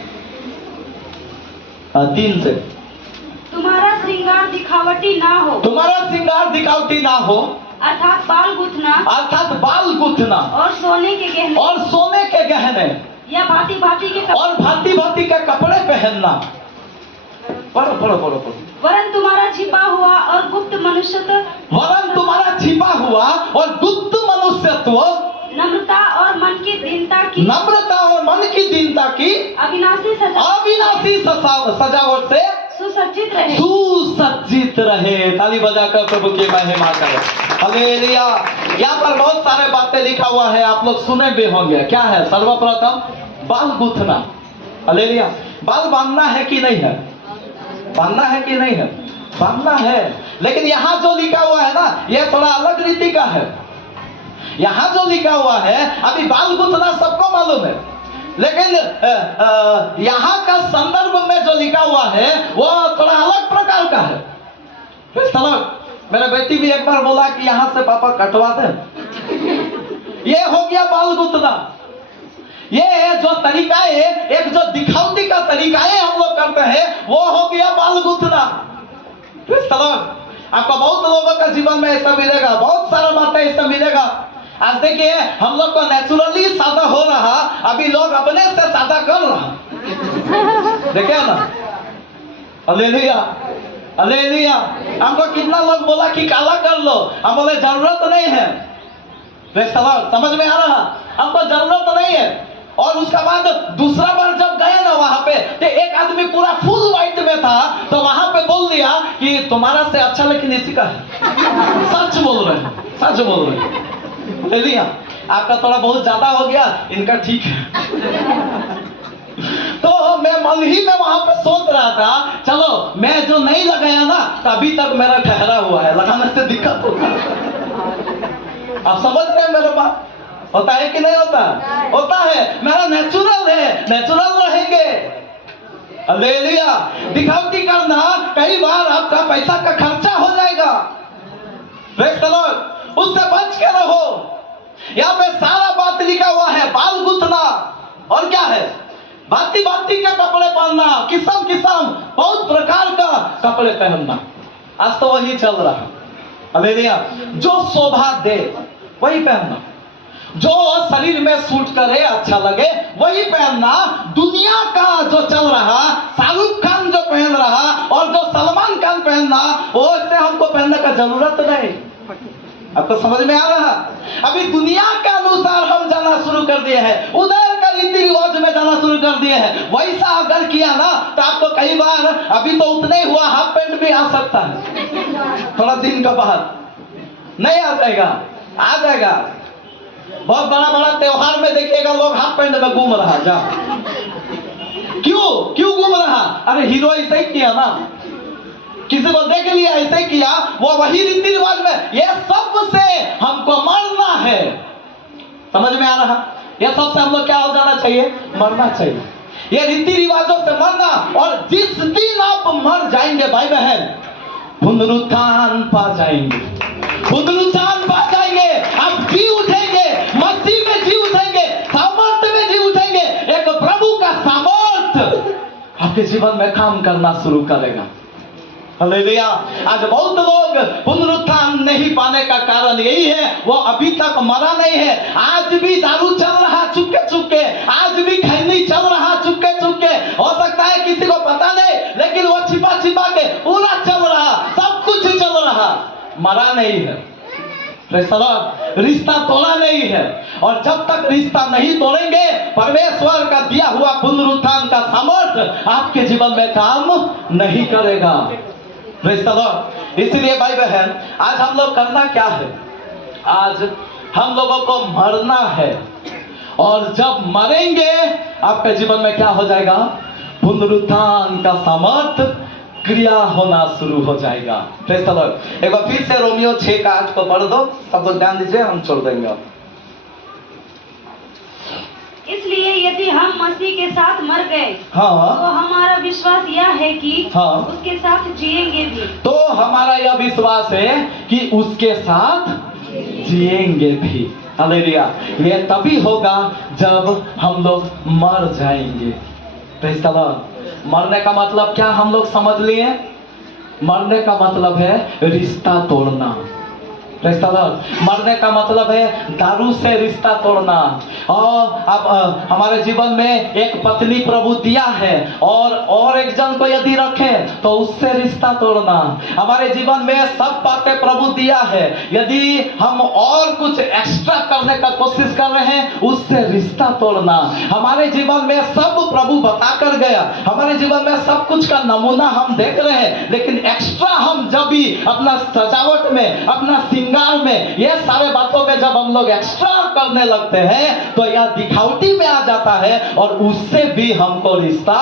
हाँ 3 से। तुम्हारा श्रृंगार दिखावटी ना हो। तुम्हारा श्रृंगार दिखावटी ना हो, अर्थात बाल गूंथना और सोने के गहने या भांति भांति के कपड़े पहनना। पढ़ो। वरन तुम्हारा छिपा हुआ और गुप्त मनुष्यत्व नम्रता और मन की दीनता की अविनाशी सजावट से सुसज्जित रहे। ताली बजाकर प्रभु की महिमा करें। हालेलुया। यहाँ पर बहुत सारे बातें लिखा हुआ है, आप लोग सुने भी होंगे। क्या है? सर्वप्रथम बाल गूंथना। हालेलुया। बाल बांधना है कि नहीं है? बांधना है कि नहीं है? बांधना है। लेकिन यहाँ जो लिखा हुआ है ना, यह थोड़ा अलग रीति का है। यहाँ जो लिखा हुआ है, अभी बाल गूंथना सबको मालूम है, लेकिन यहाँ का संदर्भ में जो लिखा हुआ है वो थोड़ा अलग प्रकार का है। मेरा बेटी भी एक बार बोला कि यहाँ से पापा कटवा दे। ये हो गया बाल गूंथना। ये जो तरीका है, एक जो दिखावटी का तरीका है हम लोग करते हैं, वो हो गया बाल गूंथना। आपको बहुत लोगों का जीवन में ऐसा मिलेगा, बहुत सारा बातें ऐसा मिलेगा। आज देखिए हम लोग को नेचुरली सादा हो रहा, अभी लोग अपने से सादा कर रहा। देखिए ना। हालेलुया। हालेलुया। हमको कितना लोग बोला कि काला कर लो, हम बोले जरूरत नहीं है। समझ में आ रहा? हमको जरूरत नहीं है। और उसका बाद दूसरा बार जब गए ना वहां पे, तो एक आदमी पूरा फुल व्हाइट में था, तो वहां पे बोल दिया कि तुम्हारा से अच्छा लेकिन इसी का है। सच बोल रहे हैं, सच बोल रहे हैं। आपका थोड़ा बहुत ज्यादा हो गया, इनका ठीक है। तो मैं मन ही में वहां पे सोच रहा था, चलो मैं जो नहीं लगाया ना, तो अभी तक मेरा ठहरा हुआ है, लगाने से दिक्कत होगा। आप समझ रहे हैं मेरे बात? होता है कि नहीं होता? होता है। मेरा नेचुरल है, नेचुरल रहेंगे। हालेलुया। दिखावटी करना, कई बार आपका पैसा का खर्चा हो जाएगा। Praise the Lord. उससे बच के रहो। यहाँ पे सारा बात लिखा हुआ है, बाल गूंथना और क्या है? भांति भांति के कपड़े पहनना, किस्म किस्म बहुत प्रकार का कपड़े पहनना। आज तो वही चल रहा। हालेलुया। जो शोभा दे वही पहनना, जो शरीर में सूट करे, अच्छा लगे वही पहनना। दुनिया का जो चल रहा, शाहरुख खान जो पहन रहा और जो सलमान खान पहनना, वो इससे हमको पहनने का जरूरत नहीं। आपको समझ में आ रहा? अभी दुनिया के अनुसार हम जाना शुरू कर दिए हैं, उधर का रीति रिवाज में जाना शुरू कर दिए हैं। वैसा अगर किया ना, तो आपको कई बार, अभी तो उतने ही हुआ, हाफ पैंट भी आ सकता है थोड़ा दिन का बाद। नहीं आ जाएगा? आ जाएगा। बहुत बड़ा बड़ा त्योहार में देखिएगा लोग हाफ पैंट में घूम रहा। जा क्यों घूम रहा? अरे हीरो ऐसे ही किया ना, किसी को देख लिया ऐसे किया, वो वही रीति रिवाज में। ये सब से हमको मरना है। समझ में आ रहा? ये सब से हम लोग क्या हो जाना चाहिए? मरना चाहिए। ये रीति रिवाजों से मरना। और जिस दिन आप मर जाएंगे भाई बहन, पुनरुत्थान पा जाएंगे। पुनरुत्थान पा जाएंगे। आप जी उठेंगे, मसीह में जी उठेंगे, सामर्थ्य में जी उठेंगे। एक प्रभु का सामर्थ्य आपके जीवन में काम करना शुरू करेगा। हालेलुया। आज बहुत लोग पुनरुत्थान नहीं पाने का कारण यही है, वो अभी तक मरा नहीं है। आज भी दारू चल रहा चुपके चुपके, आज भी खैनी चल रहा चुपके चुपके। हो सकता है किसी को पता नहीं, लेकिन वो छिपा छिपा के पूरा चल रहा, सब कुछ मरा नहीं है, रिश्ता तोड़ा नहीं है। और जब तक रिश्ता नहीं तोड़ेंगे, परमेश्वर का दिया हुआ पुनरुत्थान का सामर्थ्य आपके जीवन में काम नहीं करेगा। इसलिए भाई बहन, आज हम लोग करना क्या है? आज हम लोगों को मरना है, और जब मरेंगे आपके जीवन में क्या हो जाएगा? पुनरुत्थान का सामर्थ्य क्रिया होना शुरू हो जाएगा। एक बार फिर से रोमियो 6:8 को पढ़ दो, सब लोग ध्यान दीजिए, हम छोड़ देंगे। इसलिए यदि हम मसीह के साथ मर गए, हाँ, तो हमारा विश्वास यह है कि हाँ, उसके साथ जिएंगे भी। तो हमारा यह विश्वास है कि उसके साथ जिएंगे भी। हालेलुया। ये तभी होगा जब हम लोग मर जाएंगे। मरने का मतलब क्या हम लोग समझ लिए? मरने का मतलब है रिश्ता तोड़ना। मरने का मतलब है दारू से रिश्ता तोड़ना। और अब हमारे जीवन में एक पत्नी प्रभु दिया है, और एक जन को यदि रखें तो उससे रिश्ता तोड़ना। हमारे जीवन में सब बातें प्रभु दिया है, यदि हम और कुछ एक्स्ट्रा करने का कोशिश कर रहे हैं, उससे रिश्ता तोड़ना। हमारे जीवन में सब प्रभु बता कर गया, हमारे जीवन में सब कुछ का नमूना हम देख रहे हैं, लेकिन एक्स्ट्रा हम जब भी अपना सजावट में, अपना में, ये सारे बातों में जब हम लोग एक्स्ट्रा करने लगते हैं, तो यह दिखावटी में आ जाता है, और उससे भी हमको रिश्ता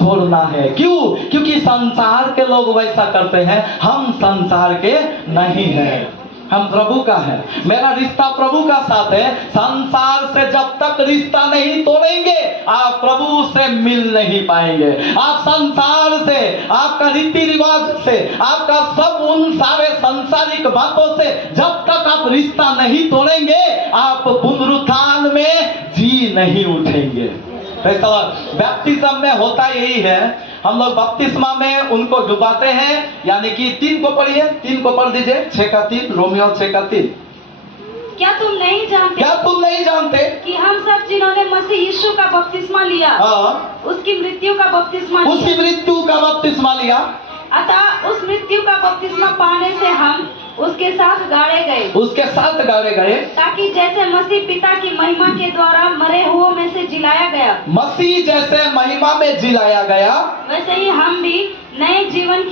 तोड़ना है। क्यों? क्योंकि संसार के लोग वैसा करते हैं, हम संसार के नहीं हैं, हम प्रभु का है। मेरा रिश्ता प्रभु का साथ है। संसार से जब तक रिश्ता नहीं तोड़ेंगे, आप प्रभु से मिल नहीं पाएंगे। आप संसार से, आपका रीति रिवाज से, आपका सब उन सारे सांसारिक बातों से जब तक आप रिश्ता नहीं तोड़ेंगे, आप पुनरुत्थान में जी नहीं उठेंगे। बैप्टिज्म में होता यही है, हम लोग बपतिस्मा में उनको डुबाते हैं, यानी कि 3 को पढ़िए, 3 को पढ़ दीजिए, 6:3, रोमियो 6:3। क्या तुम नहीं जानते कि हम सब जिन्होंने मसीह यीशु का बपतिस्मा लिया, उसकी मृत्यु का बपतिस्मा लिया, अतः उस मृत्यु का बपतिस्मा पाने से हम उसके साथ गाड़े गए, ताकि जैसे मसीह पिता की महिमा के द्वारा मरे हुओं में से जिलाया गया, मसीह जैसे महिमा में जिलाया गया, वैसे ही हम भी नए जीवन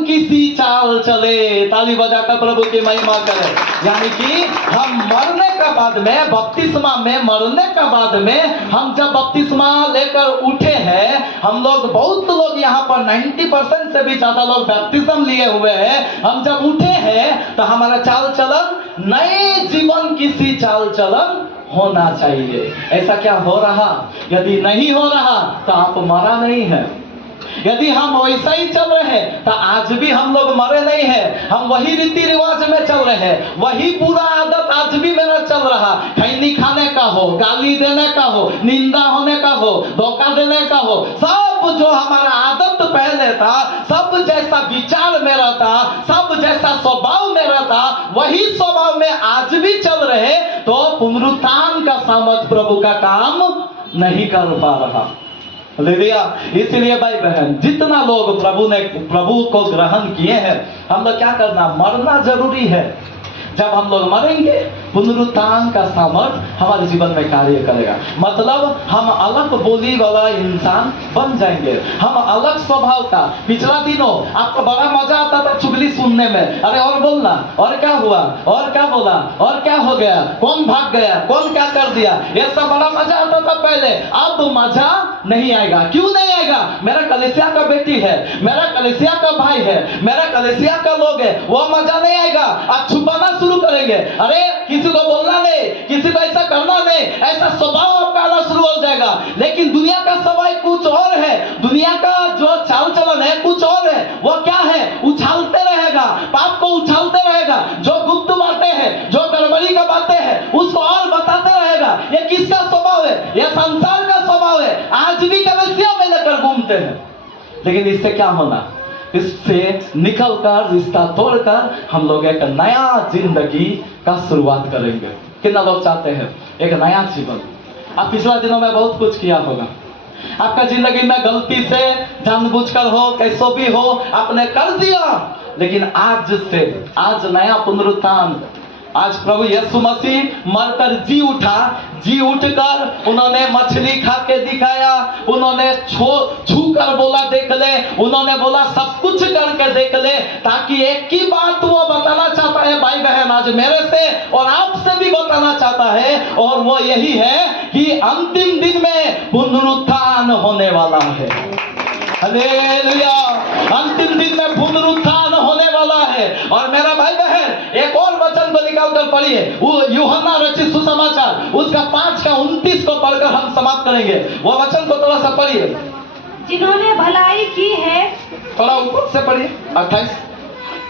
किसी चाल चले। ताली बजाकर प्रभु की महिमा करें। यानी कि हम मरने का बाद में, बपतिस्मा में मरने का बाद में, हम जब बपतिस्मा लेकर उठे हैं, हम लोग, बहुत लोग यहाँ पर 90% से भी ज्यादा लोग बपतिस्म लिए हुए हैं। हम जब उठे हैं तो हमारा चाल चलन, नए जीवन किसी चाल चलन होना चाहिए। ऐसा क्या हो रहा? यदि नहीं हो रहा तो आप मरा नहीं है। यदि हम वैसा ही चल रहे हैं तो आज भी हम लोग मरे नहीं हैं। हम वही रीति रिवाज में चल रहे हैं, वही पूरा आदत आज भी मेरा चल रहा। खैनी खाने का हो, गाली देने का हो, निंदा होने का हो, धोखा देने का हो, सब जो हमारा आदत पहले था, सब जैसा विचार मेरा था, सब जैसा स्वभाव मेरा था, वही स्वभाव में आज भी चल रहे, तो पुनरुत्थान का सामर्थ प्रभु का काम नहीं कर पा रहा। इसलिए भाई बहन, जितना लोग प्रभु को ग्रहण किए हैं, हम लोग क्या करना? मरना जरूरी है। जब हम लोग मरेंगे, पुनरुत्थान का सामर्थ हमारे जीवन में कार्य करेगा। मतलब हम अलग बोली वाला इंसान बन जाएंगे, हम अलग स्वभाव का। पिछला दिनों आपको बड़ा मजा आता था चुगली सुनने में, अरे और बोलना, और क्या हुआ, और क्या बोला, और क्या हो गया, कौन भाग गया, कौन क्या कर दिया, ये सब बड़ा मजा आता था पहले। अब मजा नहीं आएगा। क्यों नहीं आएगा? मेरा कलीसिया का बेटी है, मेरा कलीसिया का भाई है, मेरा कलीसिया का लोग है, वो मजा नहीं आएगा। आज छुपाना शुरू करेंगे, अरे किसी को बोलना नहीं, किसी को ऐसा करना नहीं, ऐसा स्वभाव आपका आना शुरू हो जाएगा। लेकिन दुनिया का स्वभाव कुछ और है, दुनिया का जो चाल चलन है कुछ और है। वो क्या है? उछालते रहेगा, पाप को उछालते रहेगा, जो गुप्त बातें हैं, जो गड़बड़ी का बातें हैं, उसको और बताते रहेगा। ये किसका स्वभाव है? ये संसार का स्वभाव है। आज भी कलीसिया में लेकर घूमते हैं। लेकिन इससे क्या होना? इससे निकलकर, रिश्ता तोड़कर हम लोग एक नया जिंदगी का शुरुआत करेंगे। कितना लोग चाहते हैं एक नया जीवन? आप पिछला दिनों में बहुत कुछ किया होगा, आपका जिंदगी में गलती से, जानबूझकर हो, कैसो भी हो, आपने कर दिया, लेकिन आज नया पुनरुत्थान, आज प्रभु यीशु मसीह मरकर जी उठा, जी उठकर उन्होंने मछली खा के दिखाया, उन्होंने छू कर बोला देख ले, उन्होंने बोला सब कुछ करके देख ले, ताकि एक ही बात वो बताना चाहता है भाई बहन आज मेरे से और आपसे भी बताना चाहता है, और वो यही है कि अंतिम दिन में पुनरुत्थान होने वाला है। हालेलुया, अंतिम दिन में पुनरुत्थान होने वाला है। और मेरा भाई बहन एक और वचन को निकाल कर पढ़िए, वो यूहन्ना रचित सुसमाचार उसका 5:29 को पढ़कर हम समाप्त करेंगे। वो वचन को थोड़ा सा पढ़िए, जिन्होंने भलाई की है, थोड़ा ऊपर से पढ़िए 28।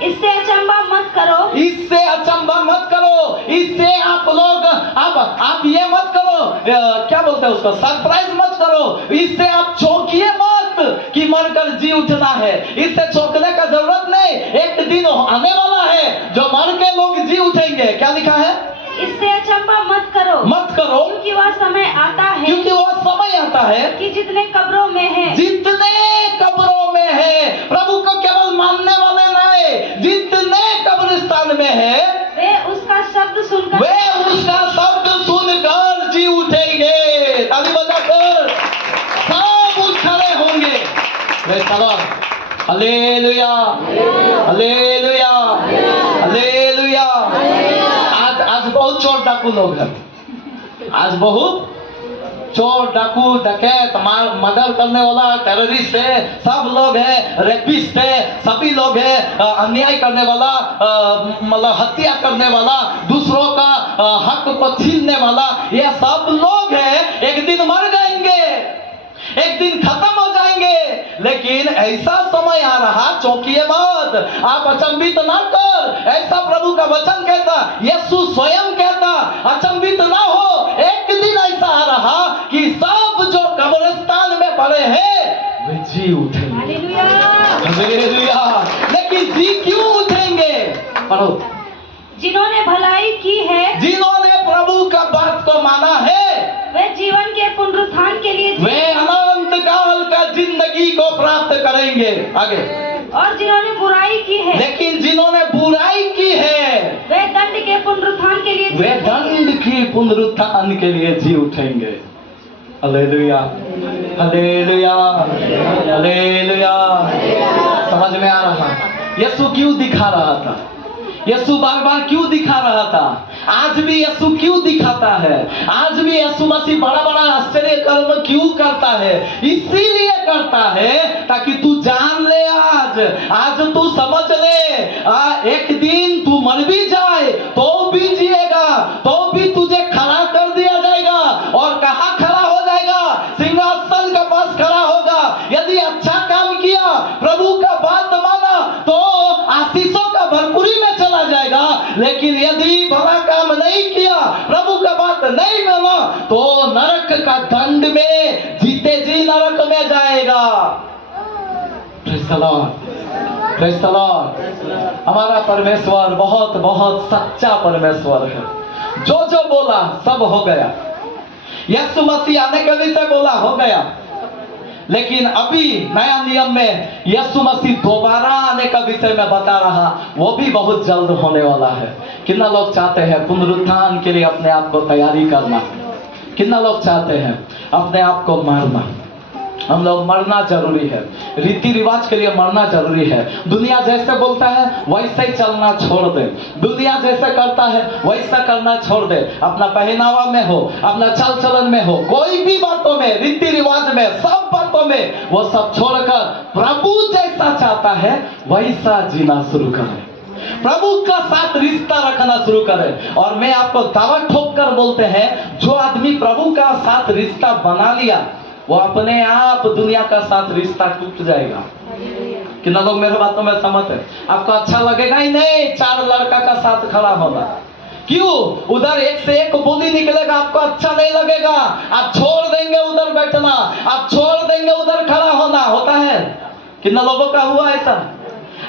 इससे अचंभा मत करो, इससे अचंभा मत करो, इससे आप लोग आप ये मत करो, क्या बोलते हैं उसको, सरप्राइज मत करो, इससे आप चौंकिए मत कि मरकर जी उठना है, इससे चौंकने का जरूरत नहीं। एक दिन आने वाला है जो मर के लोग जी उठेंगे। क्या लिखा है? इससे अचंभा मत करो, क्योंकि वह समय आता है, कि जितने कब्रों में है, प्रभु को केवल मानने वाले नहीं, जितने कब्रिस्तान में है वे उसका शब्द सुनकर जी उठेंगे। ताली बजाकर सब उठ खड़े होंगे। Hallelujah, hallelujah, hallelujah. आज बहुत चोर डाकू लोग हैं, आज बहुत चोर डाकू डकैत मर्डर करने वाला टेररिस्ट है, सब लोग है, रेपिस्ट है, सभी लोग है, अन्याय करने वाला, मतलब हत्या करने वाला, दूसरों का हक को छीनने वाला, ये सब लोग है एक दिन मर जाएंगे, एक दिन खत्म हो जाएंगे। लेकिन ऐसा समय आ रहा, चौंकिए मत, आप अचंभित ना कर, ऐसा प्रभु का वचन कहता, यीशु स्वयं कहता, अचंभित ना हो, एक दिन ऐसा आ रहा कि सब जो कब्रिस्तान में पड़े हैं वे जी उठेंगे। Hallelujah, hallelujah. लेकिन जी क्यों उठेंगे? पढ़ो, जिन्होंने भलाई की है, जिन्होंने प्रभु का बात को माना है, वे जीवन के पुनरुत्थान के लिए वे अनंत काल का जिंदगी को प्राप्त करेंगे। आगे, और जिन्होंने बुराई की है, लेकिन जिन्होंने बुराई की है वे दंड के पुनरुत्थान के लिए वे दंड की पुनरुत्थान के लिए जी उठेंगे। Hallelujah, hallelujah, hallelujah. समझ में आ रहा? यीशु क्यों दिखा रहा था? यीशु बार बार क्यों दिखा रहा था? आज भी यीशु क्यों दिखाता है? आज भी यीशु मसीह बड़ा बड़ा आश्चर्य कर्म क्यों करता है? इसीलिए करता है ताकि तू जान ले, आज तू समझ ले, एक दिन तू मर भी जाए तो भी जिएगा, तो भी तुझे खड़ा कर दिया जाएगा। और कहाँ खड़ा हो जाएगा? सिंहासन के पास खड़ा होगा। यदि अच्छा काम किया, प्रभु का बात माना, तो आशीषों का भरपूरी में चला जाएगा। लेकिन यदि भला काम नहीं किया, प्रभु का बात नहीं माना, तो नरक का दंड में जीते जी नरक में जाएगा। Praise the Lord, praise the Lord. हमारा परमेश्वर बहुत बहुत सच्चा परमेश्वर है। जो जो बोला सब हो गया। यीशु मसीह आने के विषय बोला, हो गया। लेकिन अभी नया नियम में यीशु मसीह दोबारा आने का विषय में बता रहा, वो भी बहुत जल्द होने वाला है। कितना लोग चाहते हैं पुनरुत्थान के लिए अपने आप को तैयारी करना? कितना लोग चाहते हैं अपने आप को मारना? हम लोग मरना जरूरी है, रीति रिवाज के लिए मरना जरूरी है। दुनिया जैसे बोलता है वैसे ही चलना छोड़ दे, दुनिया जैसे करता है वैसा करना छोड़ दे। अपना पहनावा में हो, अपना चाल चलन में हो, कोई भी बातों में, रीति रिवाज में, सब बातों में वो सब छोड़कर प्रभु जैसा चाहता है वैसा जीना शुरू करें, प्रभु का साथ रिश्ता रखना शुरू करें। और मैं आपको दावा ठोक कर बोलते हैं, जो आदमी प्रभु का साथ रिश्ता बना लिया, वो अपने आप दुनिया का साथ रिश्ता टूट जाएगा। कितना लोग मेरे बातों में सहमत है? आपको अच्छा लगेगा ही नहीं 4 लड़का का साथ खड़ा होना। क्यों? उधर एक से एक बोली निकलेगा, आपको अच्छा नहीं लगेगा, आप छोड़ देंगे उधर बैठना, आप छोड़ देंगे उधर खड़ा होना। होता है? कितना लोगों का हुआ ऐसा?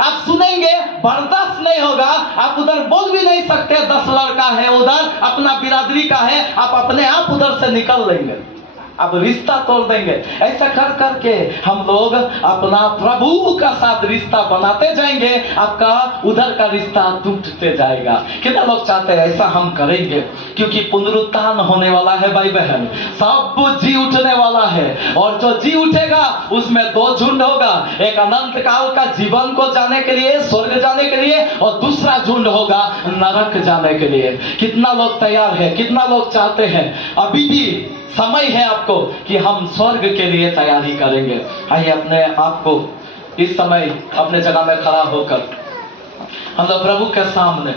आप सुनेंगे, बर्दाश्त नहीं होगा, आप उधर बोल भी नहीं सकते, 10 लड़का है उधर, अपना बिरादरी का है, आप अपने आप उधर से निकल लेंगे। अब रिश्ता तोड़ देंगे। ऐसा कर करके हम लोग अपना प्रभु का साथ रिश्ता बनाते जाएंगे, आपका उधर का रिश्ता टूटते जाएगा। कितना लोग चाहते हैं ऐसा हम करेंगे? क्योंकि पुनरुत्थान होने वाला है भाई बहन, सब जी उठने वाला है, और जो जी उठेगा उसमें दो झुंड होगा, एक अनंत काल का जीवन को जाने के लिए, स्वर्ग जाने के लिए, और दूसरा झुंड होगा नरक जाने के लिए। कितना लोग तैयार है? कितना लोग चाहते हैं? अभी भी समय है आपको कि हम स्वर्ग के लिए तैयारी करेंगे। आइए अपने आप को इस समय अपने जगह में खड़ा होकर हम लोग प्रभु के सामने